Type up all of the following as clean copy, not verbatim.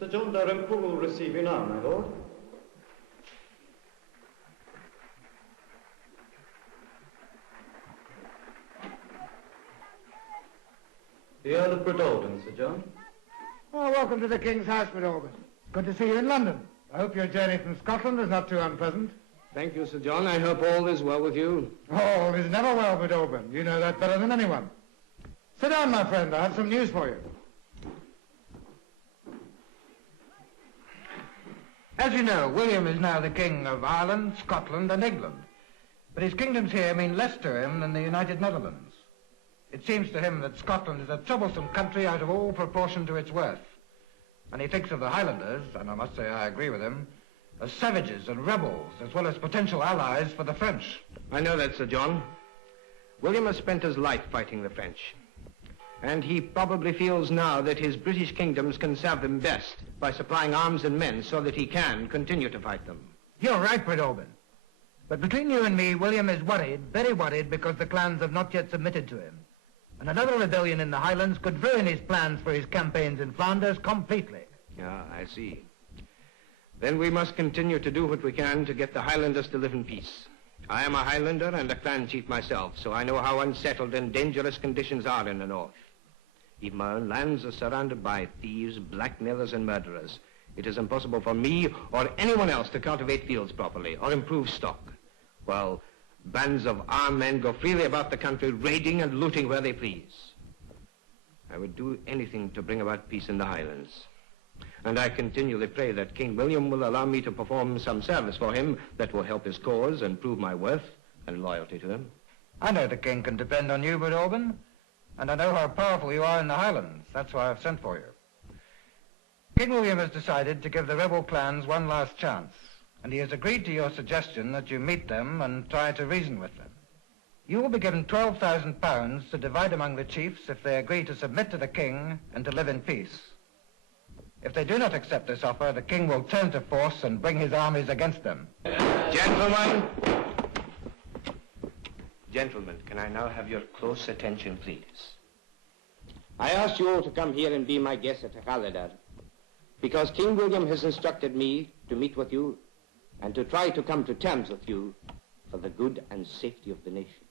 Sir John Dalrymple will receive you now, my lord. The Earl of Breadalbane, Sir John. Oh, welcome to the King's house, Breadalbane. Good to see you in London. I hope your journey from Scotland is not too unpleasant. Thank you, Sir John. I hope all is well with you. All is never well, Breadalbane. You know that better than anyone. Sit down, my friend. I have some news for you. As you know, William is now the King of Ireland, Scotland and England. But his kingdoms here mean less to him than the United Netherlands. It seems to him that Scotland is a troublesome country out of all proportion to its worth. And he thinks of the Highlanders, and I must say I agree with him, as savages and rebels, as well as potential allies for the French. I know that, Sir John. William has spent his life fighting the French. And he probably feels now that his British kingdoms can serve him best by supplying arms and men so that he can continue to fight them. You're right, Breadalbane. But between you and me, William is worried, very worried, because the clans have not yet submitted to him. And another rebellion in the Highlands could ruin his plans for his campaigns in Flanders completely. Ah, I see. Then we must continue to do what we can to get the Highlanders to live in peace. I am a Highlander and a clan chief myself, so I know how unsettled and dangerous conditions are in the north. Even my own lands are surrounded by thieves, blackmailers, and murderers. It is impossible for me or anyone else to cultivate fields properly or improve stock, while bands of armed men go freely about the country, raiding and looting where they please. I would do anything to bring about peace in the Highlands. And I continually pray that King William will allow me to perform some service for him that will help his cause and prove my worth and loyalty to him. I know the King can depend on you, Breadalbane. And I know how powerful you are in the Highlands. That's why I've sent for you. King William has decided to give the rebel clans one last chance, and he has agreed to your suggestion that you meet them and try to reason with them. You will be given £12,000 to divide among the chiefs if they agree to submit to the king and to live in peace. If they do not accept this offer, the king will turn to force and bring his armies against them. Gentlemen! Gentlemen, can I now have your close attention, please? I asked you all to come here and be my guests at Caladar because King William has instructed me to meet with you and to try to come to terms with you for the good and safety of the nation.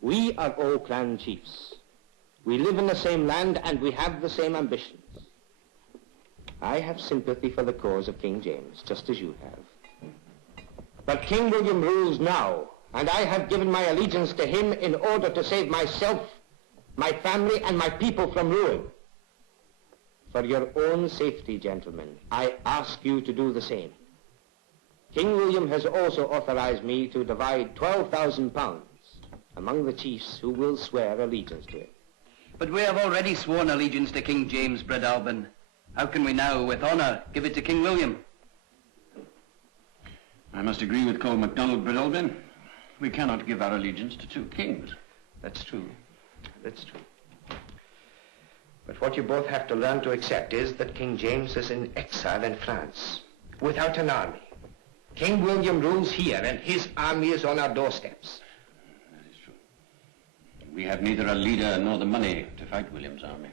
We are all clan chiefs. We live in the same land and we have the same ambitions. I have sympathy for the cause of King James, just as you have. But King William rules now, and I have given my allegiance to him in order to save myself, my family, and my people from ruin. For your own safety, gentlemen, I ask you to do the same. King William has also authorized me to divide £12,000 among the chiefs who will swear allegiance to him. But we have already sworn allegiance to King James, Breadalbane. How can we now, with honor, give it to King William? I must agree with Cole MacDonald, Breadalbane. We cannot give our allegiance to two kings. That's true. That's true. But what you both have to learn to accept is that King James is in exile in France, without an army. King William rules here, and his army is on our doorsteps. That is true. We have neither a leader nor the money to fight William's army,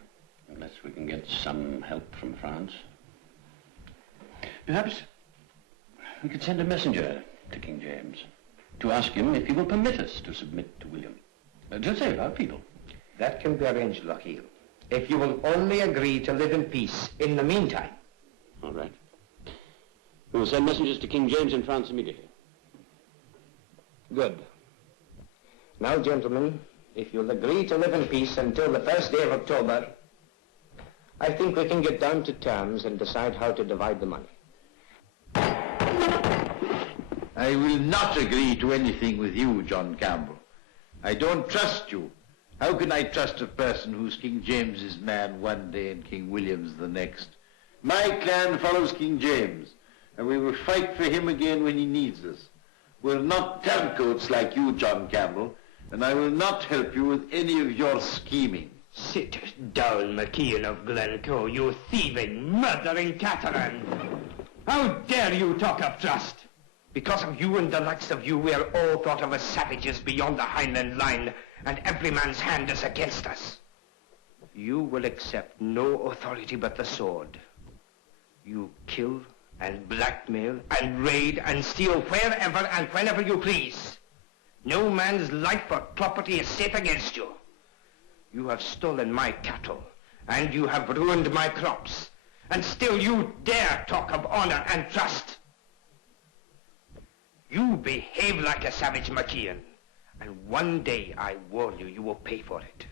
unless we can get some help from France. Perhaps we could send a messenger to King James to ask him if he will permit us to submit to William, to save our people. That can be arranged, Lochiel, if you will only agree to live in peace in the meantime. All right. We will send messengers to King James in France immediately. Good. Now, gentlemen, if you'll agree to live in peace until the first day of October, I think we can get down to terms and decide how to divide the money. I will not agree to anything with you, John Campbell. I don't trust you. How can I trust a person who's King James's man one day and King William's the next? My clan follows King James, and we will fight for him again when he needs us. We're not turncoats like you, John Campbell, and I will not help you with any of your scheming. Sit down, McKeon of Glencoe, you thieving, murdering Catalan. How dare you talk of trust? Because of you and the likes of you, we are all thought of as savages beyond the Highland line, and every man's hand is against us. You will accept no authority but the sword. You kill and blackmail and raid and steal wherever and whenever you please. No man's life or property is safe against you. You have stolen my cattle, and you have ruined my crops, and still you dare talk of honor and trust. You behave like a savage, McKeon, and one day, I warn you, you will pay for it.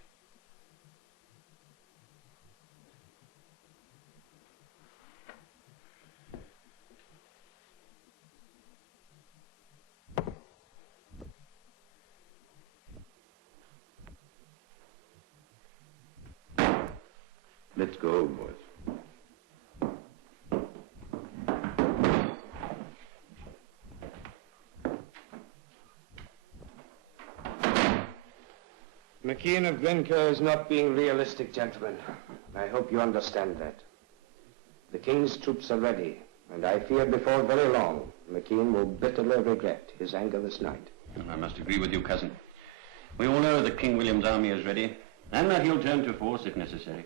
Let's go, boys. McKeon of Glencoe is not being realistic, gentlemen. I hope you understand that. The King's troops are ready, and I fear before very long, McKeon will bitterly regret his anger this night. I must agree with you, cousin. We all know that King William's army is ready, and that he'll turn to force if necessary.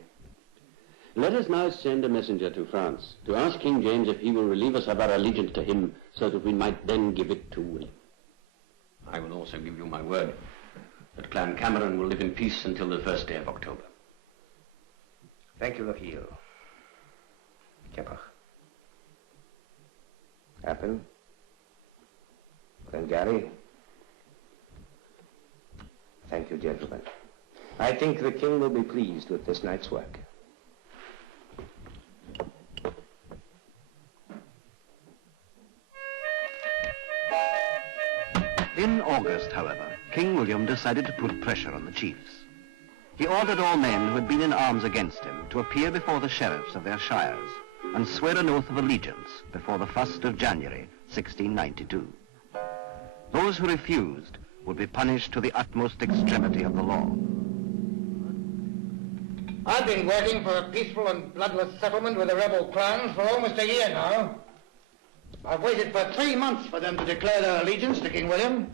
Let us now send a messenger to France to ask King James if he will relieve us of our allegiance to him so that we might then give it to William. I will also give you my word that Clan Cameron will live in peace until the first day of October. Thank you, Lochiel. Kepach. Appin. Glengarry. Thank you, gentlemen. I think the King will be pleased with this night's work. In August, however, King William decided to put pressure on the chiefs. He ordered all men who had been in arms against him to appear before the sheriffs of their shires and swear an oath of allegiance before the 1st of January, 1692. Those who refused would be punished to the utmost extremity of the law. I've been waiting for a peaceful and bloodless settlement with the rebel clans for almost a year now. I've waited for 3 months for them to declare their allegiance to King William.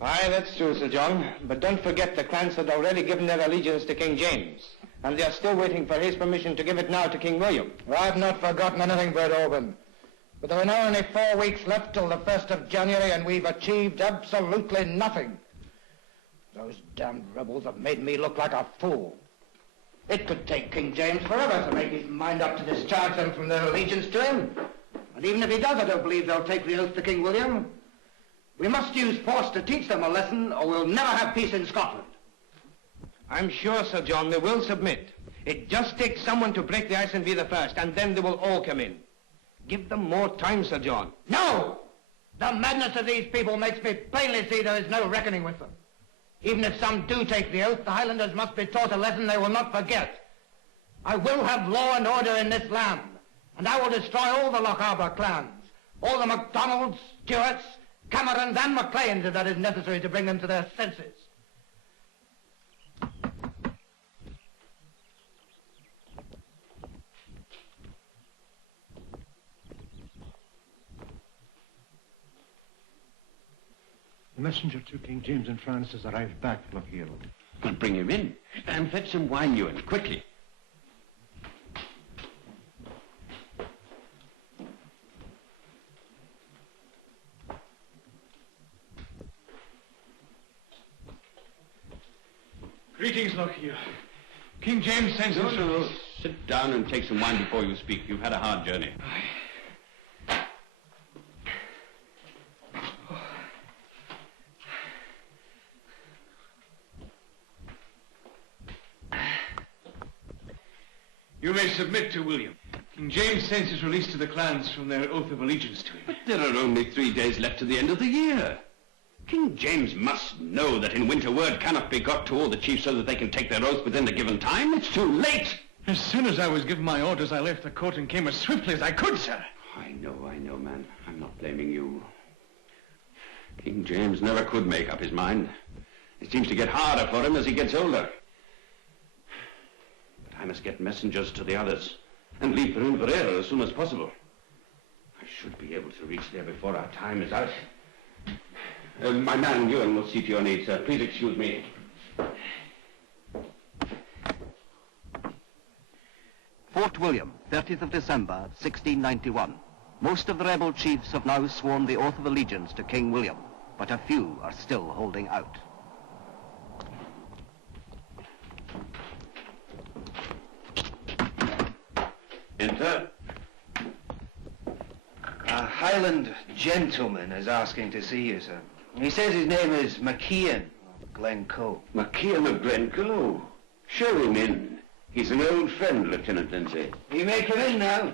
Aye, that's true, Sir John. But don't forget the clans had already given their allegiance to King James, and they are still waiting for his permission to give it now to King William. Well, I've not forgotten anything, Brett Auburn. But there are now only 4 weeks left till the 1st of January, and we've achieved absolutely nothing. Those damned rebels have made me look like a fool. It could take King James forever to make his mind up to discharge them from their allegiance to him. And even if he does, I don't believe they'll take the oath to King William. We must use force to teach them a lesson, or we'll never have peace in Scotland. I'm sure, Sir John, they will submit. It just takes someone to break the ice and be the first, and then they will all come in. Give them more time, Sir John. No! The madness of these people makes me plainly see there is no reckoning with them. Even if some do take the oath, the Highlanders must be taught a lesson they will not forget. I will have law and order in this land, and I will destroy all the Loch Arbor clans, all the Macdonalds, Stuarts, Camerons and Macleans if that is necessary to bring them to their senses. The messenger to King James in France has arrived back, Lochiel. Well, bring him in. And fetch some wine, Ewan, quickly. Greetings, Lochiel. King James sends us... No. Sit down and take some wine before you speak. You've had a hard journey. You may submit to William. King James sends his release to the clans from their oath of allegiance to him. But there are only 3 days left to the end of the year. King James must know that in winter word cannot be got to all the chiefs so that they can take their oath within the given time. It's too late. As soon as I was given my orders, I left the court and came as swiftly as I could, sir. I know, man. I'm not blaming you. King James never could make up his mind. It seems to get harder for him as he gets older. But I must get messengers to the others and leave for Inverera as soon as possible. I should be able to reach there before our time is out. My man, Ewan, will see to your needs, sir. Please excuse me. Fort William, 30th of December, 1691. Most of the rebel chiefs have now sworn the oath of allegiance to King William, but a few are still holding out. Enter. A Highland gentleman is asking to see you, sir. He says his name is McKeon of Glencoe. McKeon of Glencoe. Show him in. He's an old friend, Lieutenant Lindsay. You may come in now.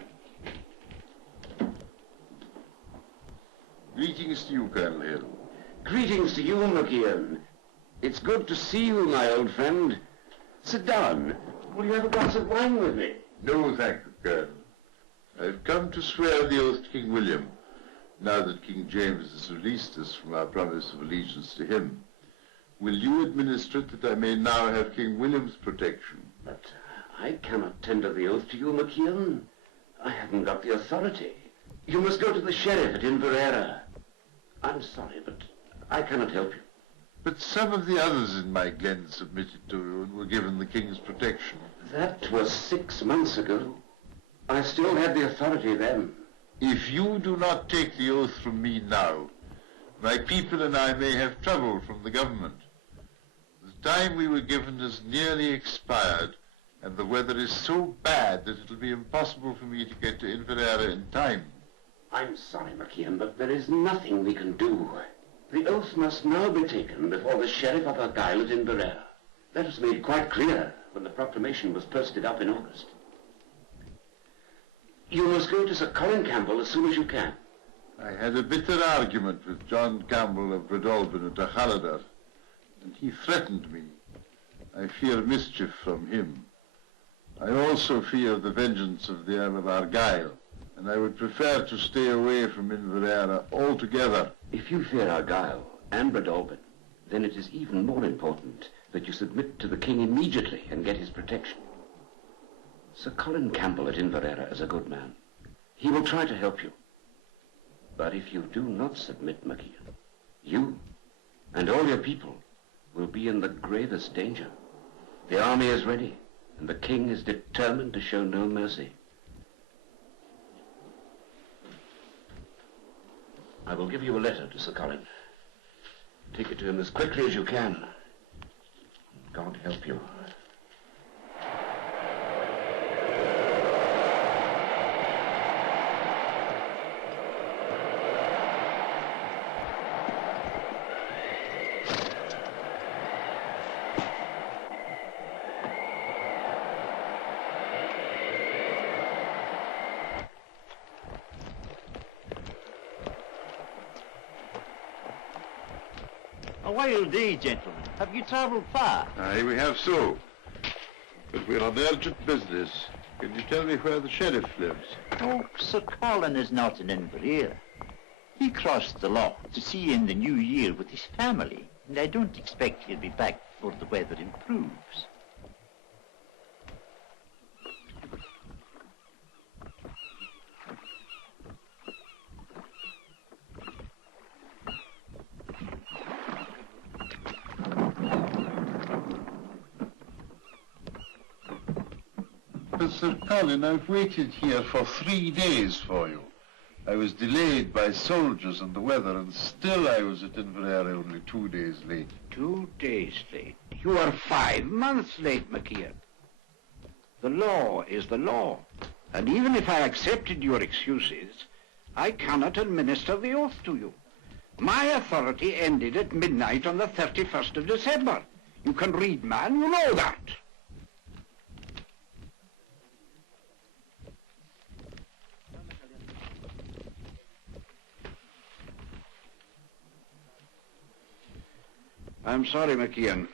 Greetings to you, Colonel Hill. Greetings to you, McKeon. It's good to see you, my old friend. Sit down. Will you have a glass of wine with me? No, thank you, Colonel. I've come to swear the oath to King William, now that King James has released us from our promise of allegiance to him. Will you administer it that I may now have King William's protection? But I cannot tender the oath to you, McKeon. I haven't got the authority. You must go to the sheriff at Inverera. I'm sorry, but I cannot help you. But some of the others in my glen submitted to you and were given the king's protection. That was 6 months ago. I still had the authority then. If you do not take the oath from me now, my people and I may have trouble from the government. The time we were given has nearly expired, and the weather is so bad that it'll be impossible for me to get to Inverera in time. I'm sorry, McKeon, but there is nothing we can do. The oath must now be taken before the sheriff of Argyll at Inverera. That was made quite clear when the proclamation was posted up in August. You must go to Sir Colin Campbell as soon as you can. I had a bitter argument with John Campbell of Breadalbin at Achalader, and he threatened me. I fear mischief from him. I also fear the vengeance of the Earl of Argyll, and I would prefer to stay away from Inverera altogether. If you fear Argyll and Breadalbin, then it is even more important that you submit to the king immediately and get his protection. Sir Colin Campbell at Inverera is a good man. He will try to help you. But if you do not submit, McKeon, you and all your people will be in the gravest danger. The army is ready, and the king is determined to show no mercy. I will give you a letter to Sir Colin. Take it to him as quickly as you can. God help you. A wild day, gentlemen. Have you travelled far? Aye, we have so. But we're on urgent business. Can you tell me where the sheriff lives? Oh, Sir Colin is not in Inverera. He crossed the loch to see you in the new year with his family, and I don't expect he'll be back before the weather improves. but Sir Colin, I've waited here for 3 days for you. I was delayed by soldiers and the weather, and still I was at Inveraray only 2 days late. 2 days late? You are 5 months late, McKeon. The law is the law, and even if I accepted your excuses, I cannot administer the oath to you. My authority ended at midnight on the 31st of December. You can read, man, you know that. I'm sorry, McKeon.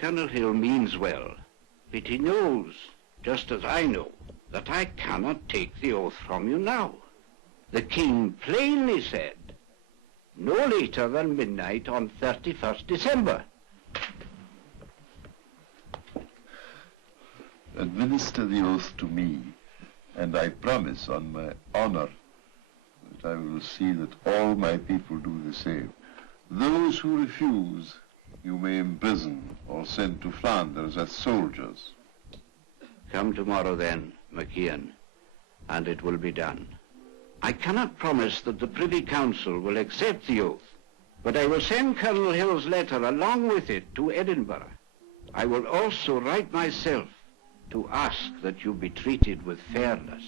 Colonel Hill means well, but he knows, just as I know, that I cannot take the oath from you now. The king plainly said, no later than midnight on 31st December. Administer the oath to me, and I promise on my honor that I will see that all my people do the same. Those who refuse, you may imprison or send to Flanders as soldiers. Come tomorrow then, McKeon, and it will be done. I cannot promise that the Privy Council will accept the oath, but I will send Colonel Hill's letter along with it to Edinburgh. I will also write myself to ask that you be treated with fairness.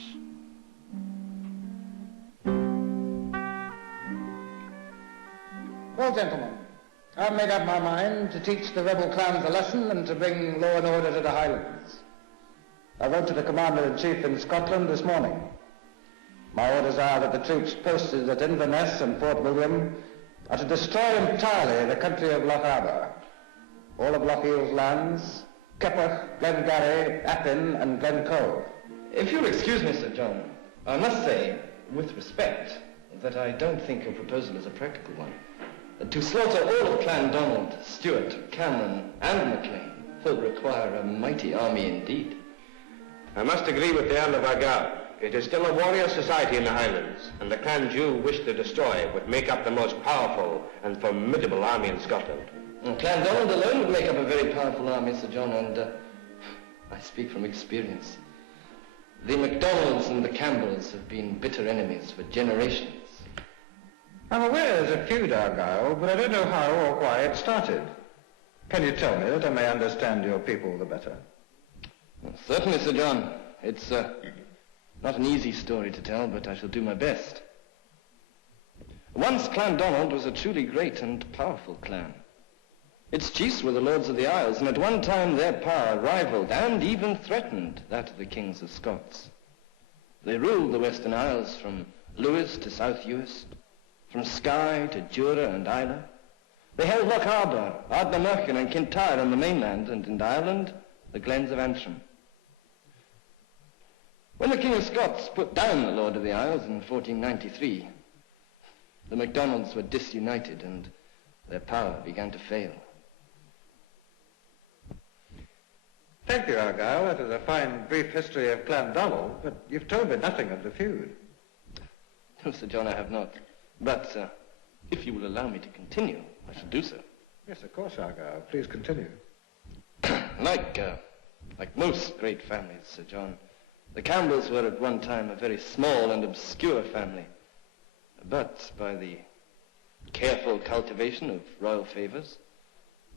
Well, gentlemen, I've made up my mind to teach the rebel clans a lesson and to bring law and order to the Highlands. I wrote to the Commander-in-Chief in Scotland this morning. My orders are that the troops posted at Inverness and Fort William are to destroy entirely the country of Loch Arbor, all of Loch Eel's lands, Keppoch, Glengarry, Appin and Glencoe. If you'll excuse me, Sir John, I must say, with respect, that I don't think your proposal is a practical one. To slaughter all of Clan Donald, Stewart, Cameron and Maclean will require a mighty army indeed. I must agree with the Earl of Argyll. It is still a warrior society in the Highlands, and the clans you wish to destroy would make up the most powerful and formidable army in Scotland. Clan Donald alone would make up a very powerful army, Sir John, and I speak from experience. The Macdonalds and the Campbells have been bitter enemies for generations. I'm aware there's a feud, Argyle, but I don't know how or why it started. Can you tell me that I may understand your people the better? Well, certainly, Sir John. It's not an easy story to tell, but I shall do my best. Once Clan Donald was a truly great and powerful clan. Its chiefs were the Lords of the Isles, and at one time their power rivaled and even threatened that of the kings of Scots. They ruled the Western Isles from Lewis to South Uist, from Skye to Jura and Islay. They held Loch Arbor, Ardnamurchan and Kintyre on the mainland, and in Ireland, the glens of Antrim. When the King of Scots put down the Lord of the Isles in 1493, the Macdonalds were disunited and their power began to fail. Thank you, Argyle. That is a fine brief history of Clan Donald, but you've told me nothing of the feud. No, Sir John, I have not. But if you will allow me to continue, I shall do so. Yes, of course, Argyle. Please continue. Like most great families, Sir John, the Campbells were at one time a very small and obscure family. But by the careful cultivation of royal favors,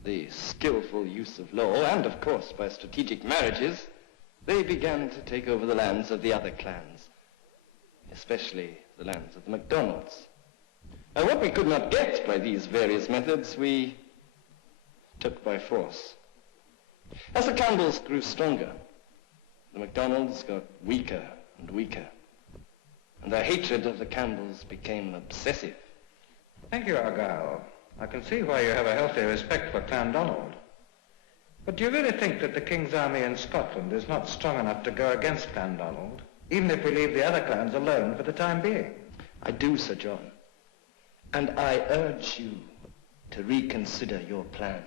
the skillful use of law, and of course by strategic marriages, they began to take over the lands of the other clans, especially the lands of the Macdonalds. And what we could not get by these various methods, we took by force. As the Campbells grew stronger, the Macdonalds got weaker and weaker, and their hatred of the Campbells became obsessive. Thank you, Argyle. I can see why you have a healthy respect for Clan Donald. But do you really think that the King's army in Scotland is not strong enough to go against Clan Donald, even if we leave the other clans alone for the time being? I do, Sir John. And I urge you to reconsider your plan.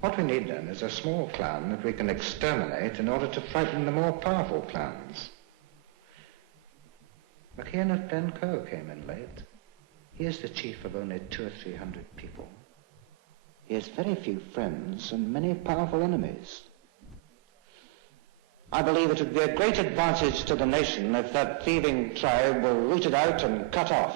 What we need, then, is a small clan that we can exterminate in order to frighten the more powerful clans. McKeon of Glencoe came in late. He is the chief of only 200 or 300 people. He has very few friends and many powerful enemies. I believe it would be a great advantage to the nation if that thieving tribe were rooted out and cut off.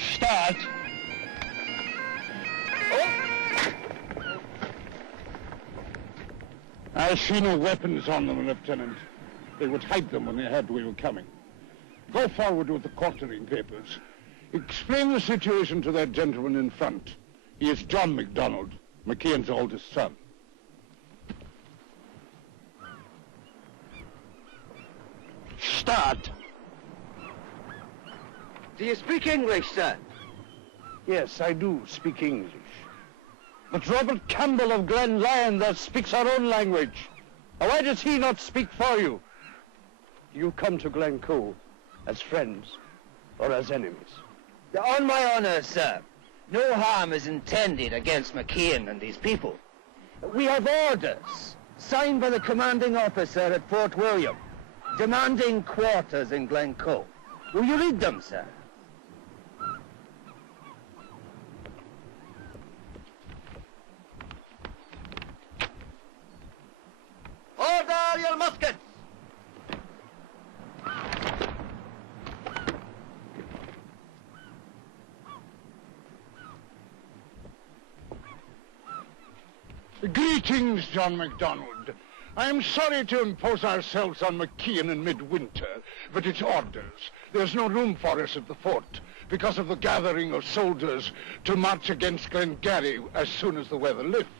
Start. I see no weapons on them, Lieutenant. They would hide them when they heard we were coming. Go forward with the quartering papers. Explain the situation to that gentleman in front. He is John MacDonald, McKeon's oldest son. Start. Do you speak English, sir? Yes, I do speak English. But Robert Campbell of Glenlyon that speaks our own language. Why does he not speak for you? Do you come to Glencoe as friends or as enemies? On my honor, sir, no harm is intended against McKeon and his people. We have orders signed by the commanding officer at Fort William, demanding quarters in Glencoe. Will you read them, sir? Order your muskets! Greetings, John MacDonald. I am sorry to impose ourselves on McKeon in midwinter, but it's orders. There's no room for us at the fort because of the gathering of soldiers to march against Glengarry as soon as the weather lifts.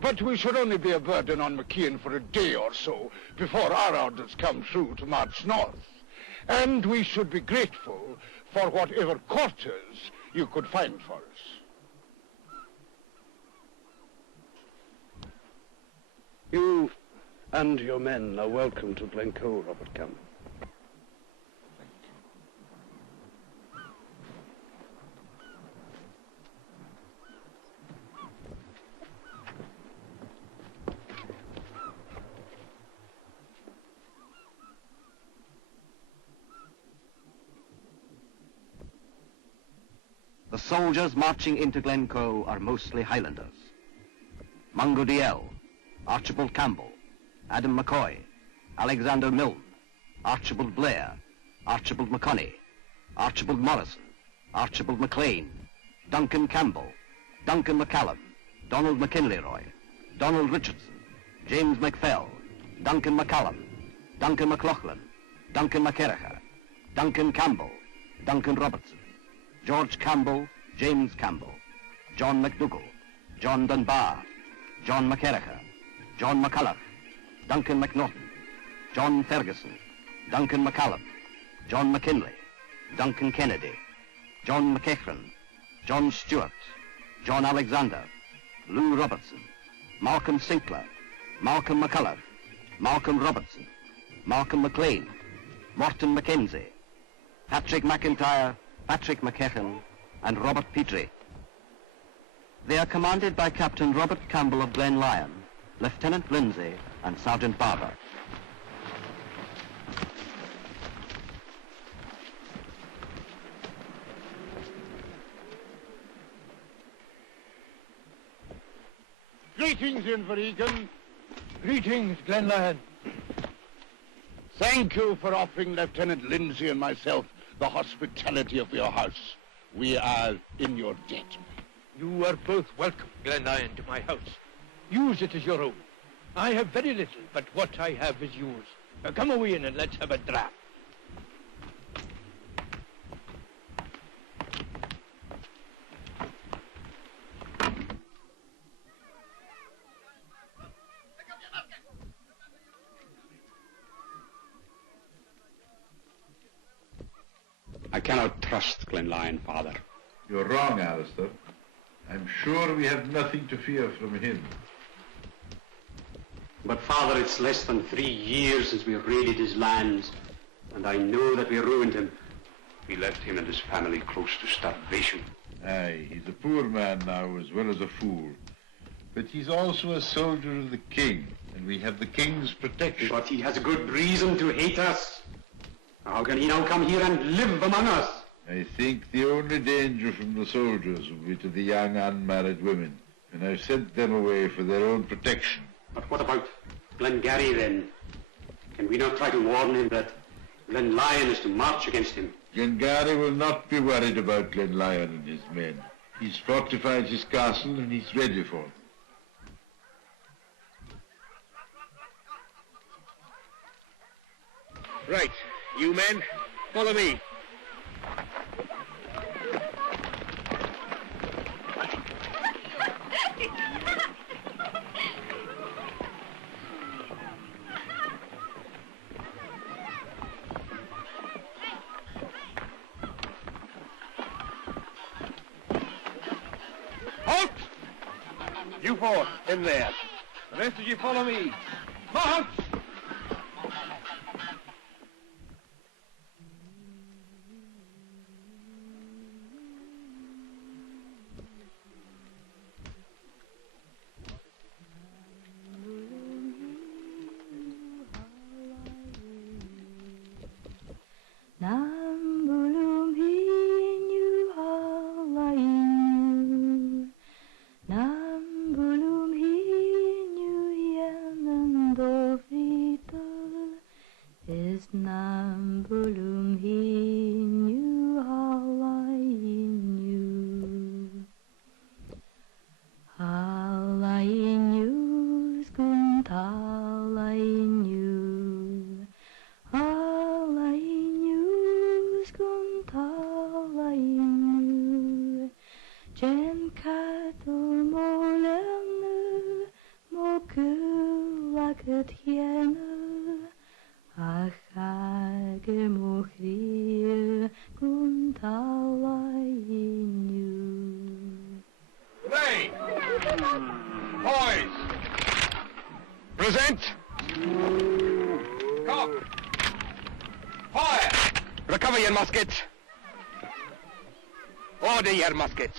But we should only be a burden on McKeon for a day or so before our orders come through to march north. And we should be grateful for whatever quarters you could find for us. You and your men are welcome to Glencoe, Robert Campbell. The soldiers marching into Glencoe are mostly Highlanders. Mungo Diel, Archibald Campbell, Adam McCoy, Alexander Milne, Archibald Blair, Archibald McConney, Archibald Morrison, Archibald McLean, Duncan Campbell, Duncan McCallum, Donald McKinleyroy, Donald Richardson, James McFell, Duncan McCallum, Duncan McLaughlin, Duncan McKerracher, Duncan Campbell, Duncan Robertson, George Campbell, James Campbell, John McDougall, John Dunbar, John McKerracher, John McCulloch, Duncan McNaughton, John Ferguson, Duncan McCallum, John McKinley, Duncan Kennedy, John McEachran, John Stewart, John Alexander, Lou Robertson, Malcolm Sinclair, Malcolm McCulloch, Malcolm Robertson, Malcolm McLean, Morton Mackenzie, Patrick McIntyre, Patrick McKechan, and Robert Petrie. They are commanded by Captain Robert Campbell of Glenlyon, Lieutenant Lindsay, and Sergeant Barber. Greetings, Inveregan. Greetings, Glenlyon. Thank you for offering Lieutenant Lindsay and myself the hospitality of your house. We are in your debt. You are both welcome, Glenlyon, to my house. Use it as your own. I have very little, but what I have is yours. Now come away in and let's have a draught. I cannot trust Glenlyon, Father. You're wrong, Alistair. I'm sure we have nothing to fear from him. But, Father, it's less than 3 years since we raided his lands. And I know that we ruined him. We left him and his family close to starvation. Aye, he's a poor man now as well as a fool. But he's also a soldier of the king, and we have the king's protection. But he has good reason to hate us. How can he now come here and live among us? I think the only danger from the soldiers will be to the young unmarried women, and I've sent them away for their own protection. But what about Glengarry then? Can we not try to warn him that Glenlyon is to march against him? Glengarry will not be worried about Glenlyon and his men. He's fortified his castle and he's ready for it. Right, you men, follow me. Halt! You four, in there. The rest of you follow me. March! Present! Cock! Fire! Recover your muskets! Order your muskets!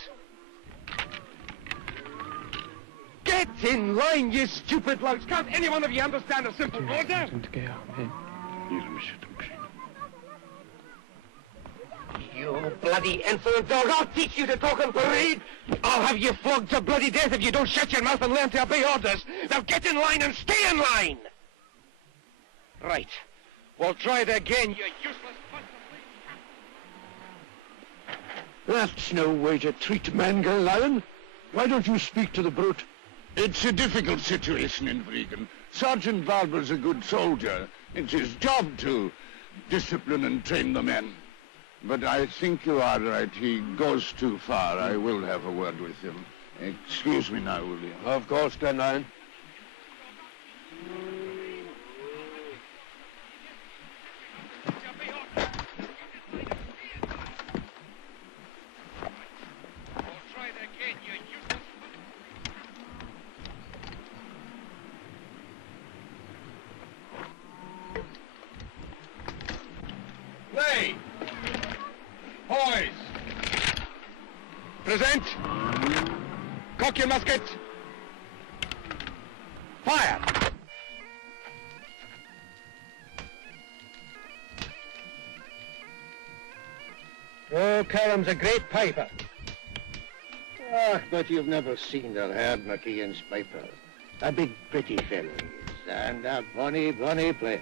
Get in line, you stupid louts! Can't any one of you understand a simple order? You bloody insolent dog! I'll teach you to talk on parade! I'll have you flogged to bloody death if you don't shut your mouth and learn to obey orders! Now get in line and stay in line! Right. We'll try it again, you useless bunch of... That's no way to treat men, Glenlyon. Why don't you speak to the brute? It's a difficult situation in Vregan. Sergeant Barber's a good soldier. It's his job to discipline and train the men. But I think you are right. He goes too far. I will have a word with him. Excuse me now, will you? Of course, Glenlyon. Play! Poise! Present! Cock your musket! Fire! Oh, Callum's a great piper. Ah, but you've never seen or heard McKeon's piper. A big, pretty fellow he is, and a bonny, bonny player.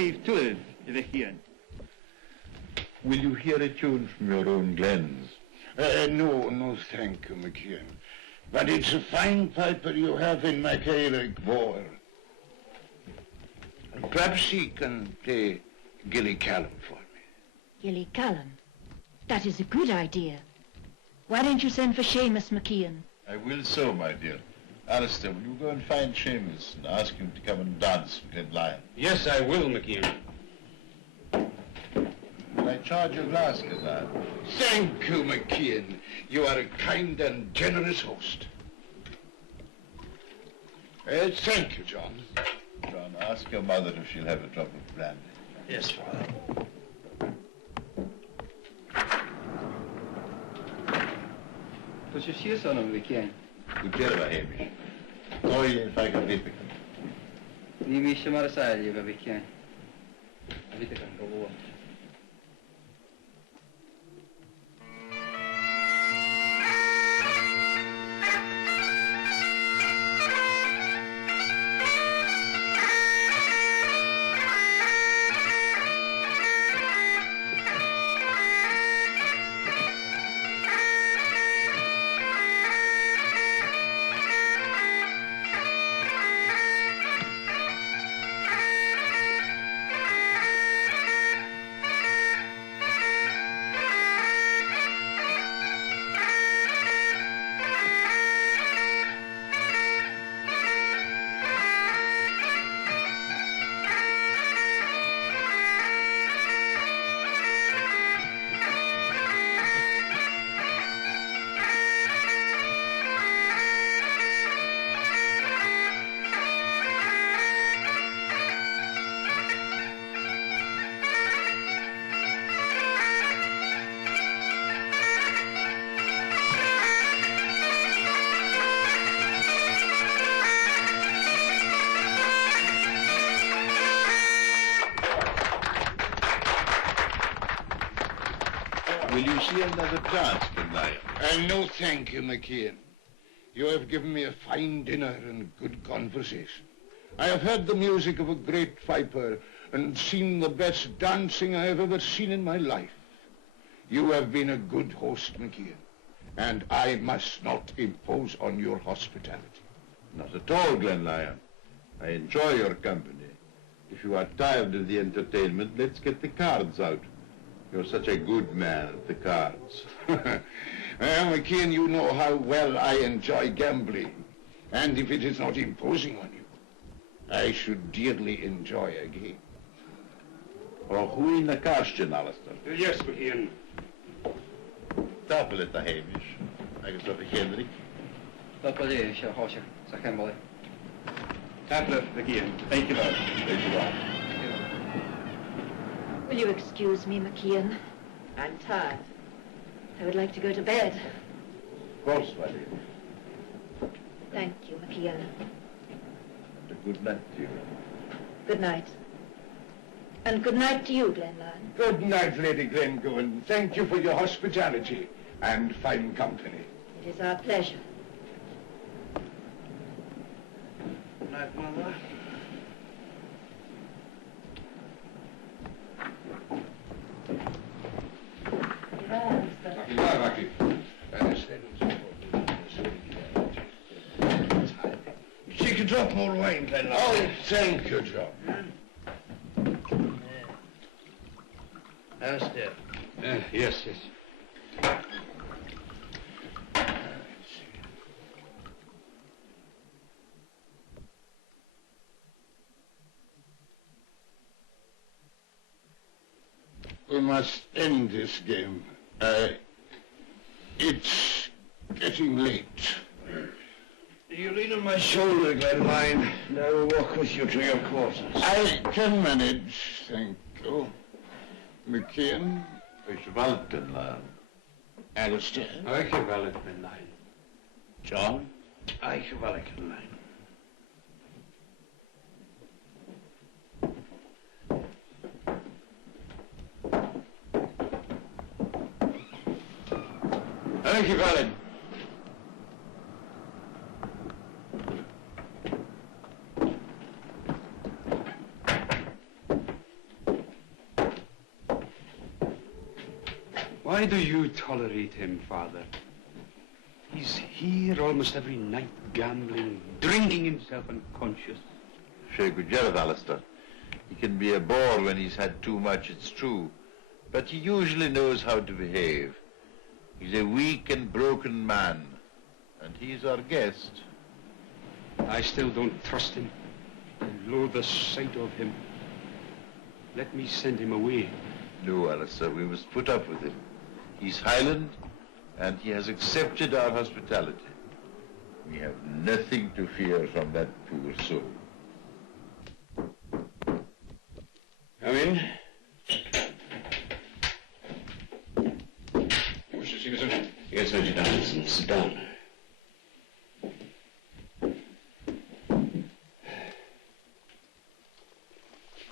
leave to live, Evichian. Will you hear a tune from your own glens? No, thank you, McKeon. But it's a fine piper you have in MacAelic Boer. Perhaps he can play Gillycallum for me. Gillycallum? That is a good idea. Why don't you send for Seamus McKeon? I will so, my dear. Alistair, will you go and find Seamus and ask him to come and dance for Glenlyon? Yes, I will, McKeon. Will I charge your glass, Glenlyon? Thank you, McKeon. You are a kind and generous host. Thank you, John. John, ask your mother if she'll have a drop of brandy. Yes, Father. Does you see son of McKeon? Good dear, Hamish. Oh, if I can leave it. Ni mi się marasali, McKeon. Widzę, jak to było. Will you see another chance, Glenlyon? No, thank you, McKeon. You have given me a fine dinner and good conversation. I have heard the music of a great viper and seen the best dancing I have ever seen in my life. You have been a good host, McKeon, and I must not impose on your hospitality. Not at all, Glenlyon. I enjoy your company. If you are tired of the entertainment, let's get the cards out. You're such a good man at the cards. Well, McKeon, you know how well I enjoy gambling. And if it is not imposing on you, I should dearly enjoy a game. Oh, who in the question, Alistair? Yes, McKeon. Tap lite, Hamish. I guess over Henrik. Tap det, jag har sig. Så Campbell. Tap left, McKeon. Thank you, Lord. Thank you, Lord. Will you excuse me, McKeon? I'm tired. I would like to go to bed. Of course, my dear. Thank you, McKeon. A good night to you. Good night. And good night to you, Glenlyon. Good night, Lady Glencoe, and thank you for your hospitality and fine company. It is our pleasure. Good night, Mother. Take a drop more wine, Glenlyon. Oh, thank you, John. Alistair. Yes. We must end this game. It's getting late. You lean on my shoulder, Glenlyon, and I will walk with you to your quarters. I can manage, thank you. McKeon? Varsågod, Glenlyon. Alistair? Dankjewel, Glenlyon. John? Dankjewel, Glenlyon. Dankjewel. Why do you tolerate him, Father? He's here almost every night, gambling, drinking himself unconscious. Sure, good job, Alistair. He can be a bore when he's had too much, it's true. But he usually knows how to behave. He's a weak and broken man. And he's our guest. I still don't trust him. I loathe the sight of him. Let me send him away. No, Alistair, we must put up with him. He's Highland, and he has accepted our hospitality. We have nothing to fear from that poor soul. Come in. Wish to see you, sir? Yes, Major Donaldson. Sit down.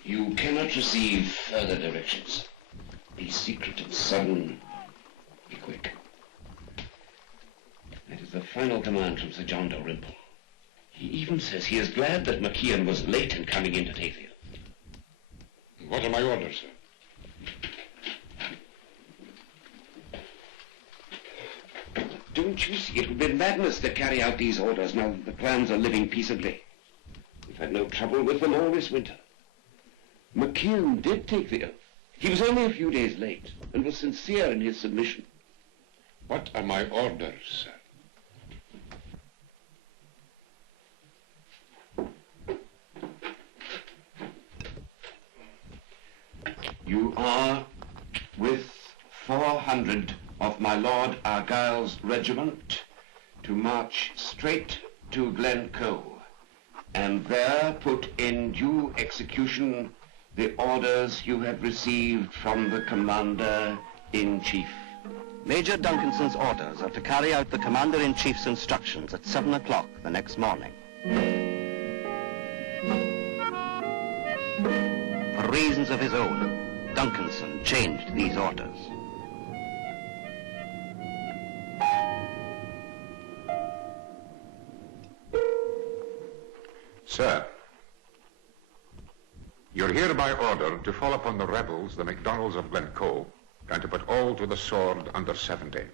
You cannot receive further directions. Be secret and sudden. Be quick. That is the final command from Sir John Dalrymple. He even says he is glad that McKeon was late in coming in to take you. What are my orders, sir? Don't you see? It would be madness to carry out these orders now that the clans are living peaceably. We've had no trouble with them all this winter. McKeon did take the oath. He was only a few days late and was sincere in his submission. What are my orders, sir? You are with 400 of my Lord Argyle's regiment to march straight to Glencoe and there put in due execution the orders you have received from the Commander-in-Chief. Major Duncanson's orders are to carry out the Commander-in-Chief's instructions at 7 o'clock the next morning. For reasons of his own, Duncanson changed these orders. Sir, you're hereby ordered to fall upon the rebels, the Macdonalds of Glencoe, and to put all to the sword under 70.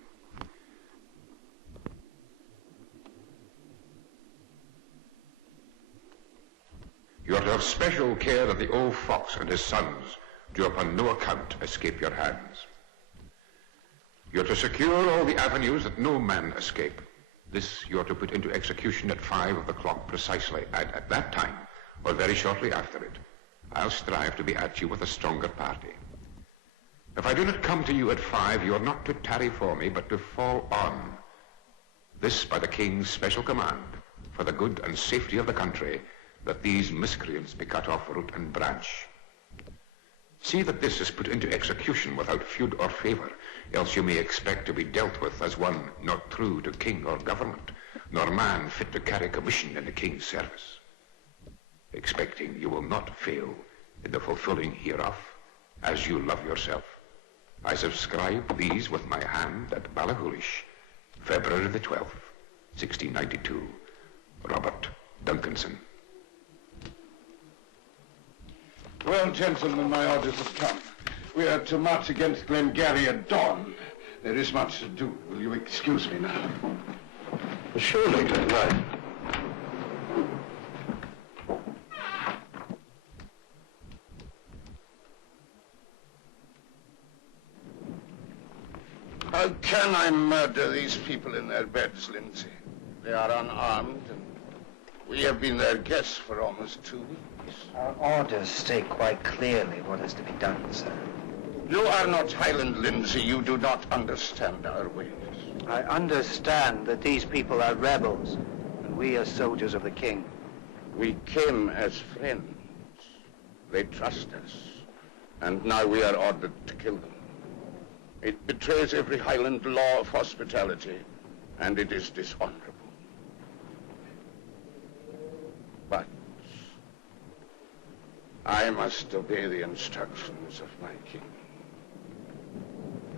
You are to have special care that the old fox and his sons do upon no account escape your hands. You are to secure all the avenues that no man escape. This you are to put into execution at 5 of the clock precisely, and at that time, or very shortly after it, I'll strive to be at you with a stronger party. If I do not come to you at 5, you are not to tarry for me, but to fall on. This by the King's special command, for the good and safety of the country, that these miscreants be cut off root and branch. See that this is put into execution without feud or favour, else you may expect to be dealt with as one not true to king or government, nor man fit to carry commission in the king's service. Expecting you will not fail in the fulfilling hereof, as you love yourself. I subscribe these with my hand at Ballachulish, February the 12th, 1692. Robert Duncanson. Well, gentlemen, my orders have come. We are to march against Glengarry at dawn. There is much to do. Will you excuse me now? Surely, Glenlyon. How can I murder these people in their beds, Lindsay? They are unarmed, and we have been their guests for almost 2 weeks. Our orders state quite clearly what is to be done, sir. You are not Highland, Lindsay. You do not understand our ways. I understand that these people are rebels, and we are soldiers of the king. We came as friends. They trust us, and now we are ordered to kill them. It betrays every Highland law of hospitality, and it is dishonorable. But I must obey the instructions of my king.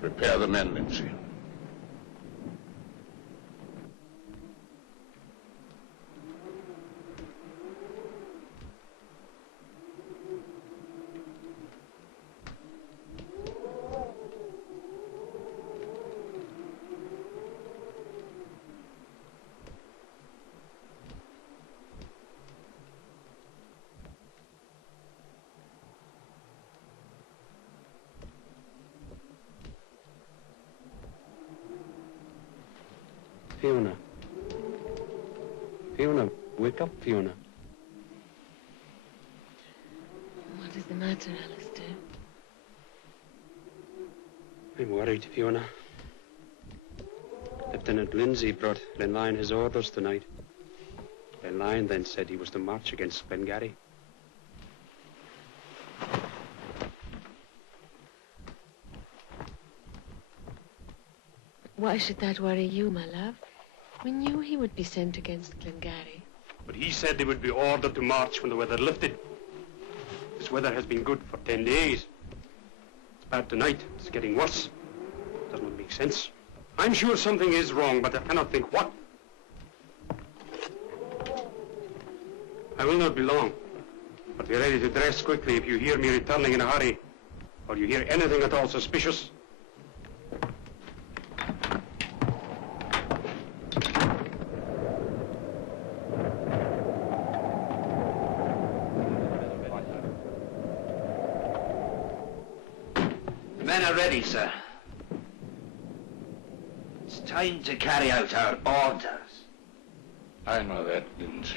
Prepare the men, Lindsay. Fiona. Fiona, wake up, Fiona. What is the matter, Alistair? I'm worried, Fiona. Lieutenant Lindsay brought Glenlyon his orders tonight. Glenlyon then said he was to march against Glengarry. Why should that worry you, my love? We knew he would be sent against Glengarry. But he said they would be ordered to march when the weather lifted. This weather has been good for 10 days. It's bad tonight. It's getting worse. Does not make sense. I'm sure something is wrong, but I cannot think what. I will not be long, but be ready to dress quickly if you hear me returning in a hurry, or you hear anything at all suspicious. The men are ready, sir. It's time to carry out our orders. I know that, Lindsay.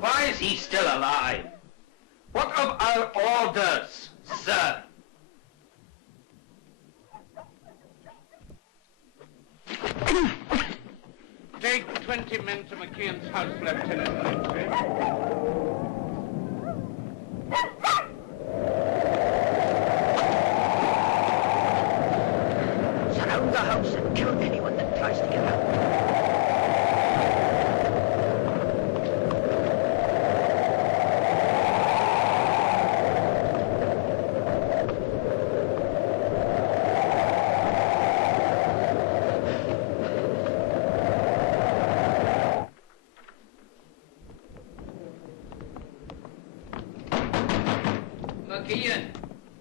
Why is he still alive? What of our orders, sir? Take 20 men to McKeon's house, Lieutenant Lindsay. Surround the house and kill anyone that tries to get out. Macdonalds,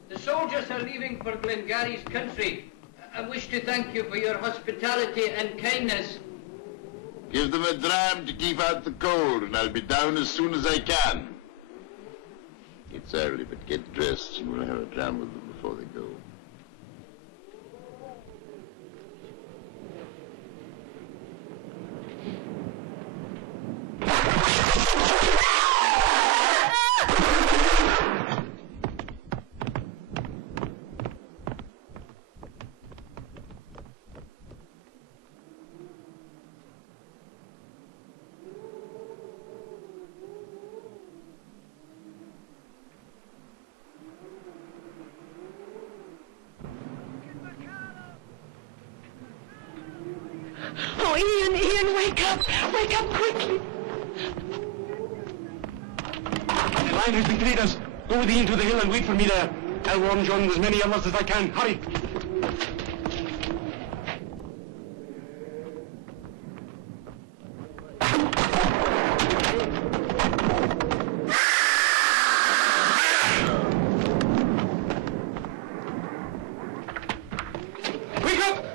the soldiers are leaving for Glengarry's country. I wish to thank you for your hospitality and kindness. Give them a dram to keep out the cold, and I'll be down as soon as I can. It's early, but get dressed, and we'll have a dram with them before they go. Oh, Ian, wake up! Wake up quickly! The line has betrayed us. Go with Ian to the hill and wait for me there. I'll warn John and as many others as I can. Hurry!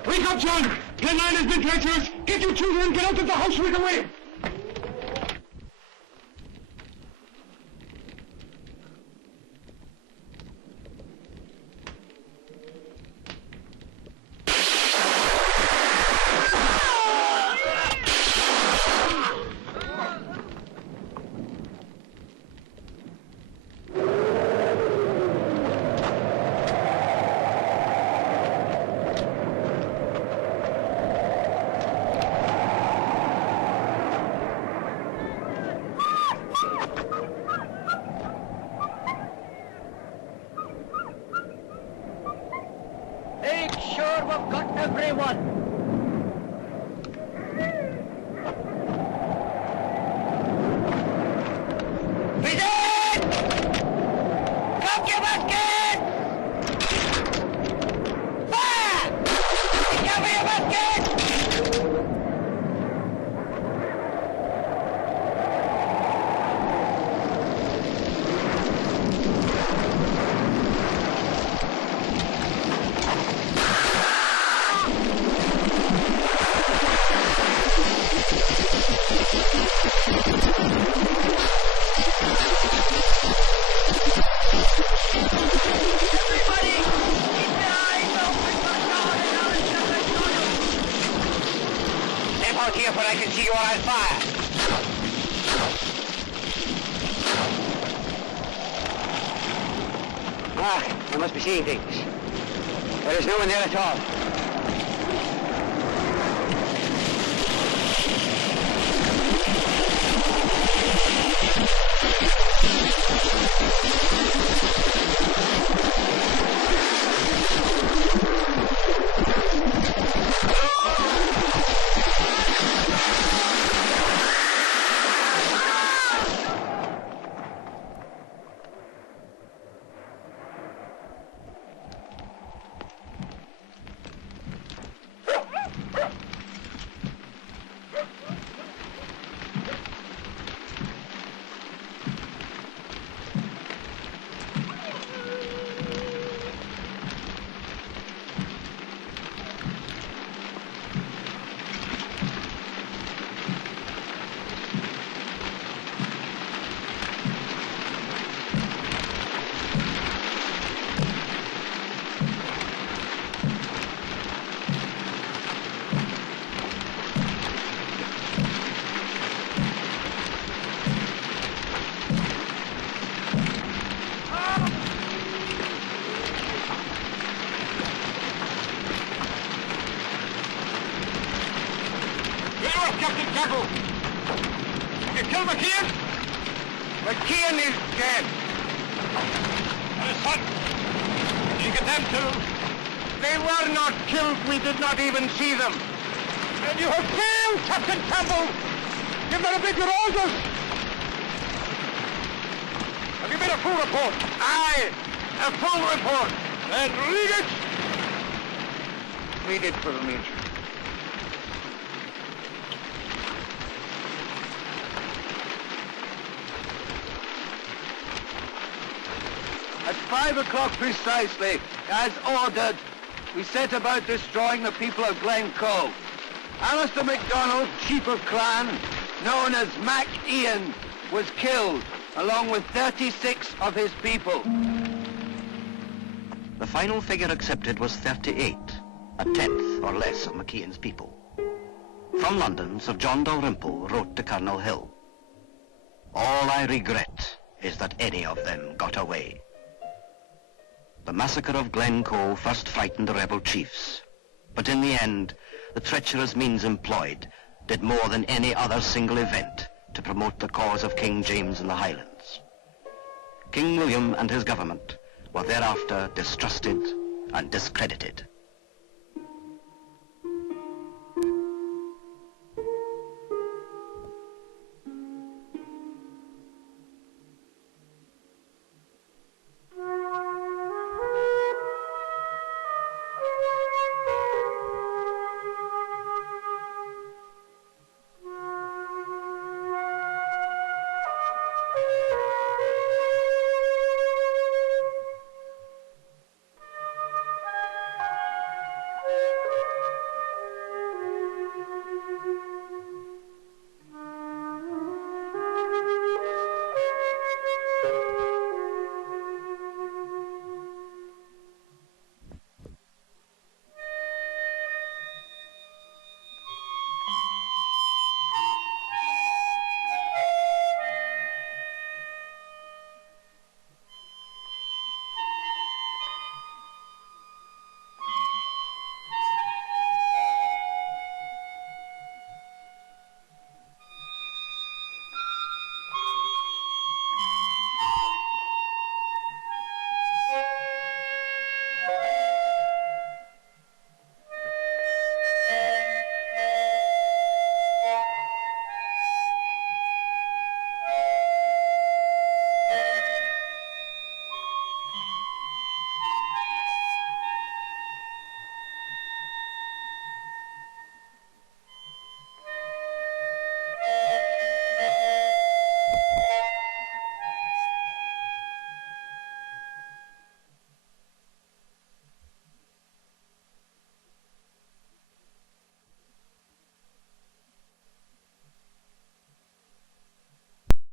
Wake up, John! Glenlyon has been treacherous! Get your children, get out of the house right away! Make sure we've got everyone. Present! Come, give us kids! behind you or I'll fire. Ah, I must be seeing things. There is no one there at all. Captain Campbell! You killed McKeon? McKeon is dead. And his son? Did you get them too? They were not killed. We did not even see them. And you have failed, Captain Campbell! Give them a bigger orders! Have you made a full report? Aye, a full report. Then read it! Read it for the Major. At 5 o'clock precisely, as ordered, we set about destroying the people of Glencoe. Alistair MacDonald, chief of clan, known as Mac Ian, was killed, along with 36 of his people. The final figure accepted was 38, a tenth or less of McKeon's people. From London, Sir John Dalrymple wrote to Colonel Hill, "All I regret is that any of them got away." The massacre of Glencoe first frightened the rebel chiefs, but in the end, the treacherous means employed did more than any other single event to promote the cause of King James in the Highlands. King William and his government were thereafter distrusted and discredited.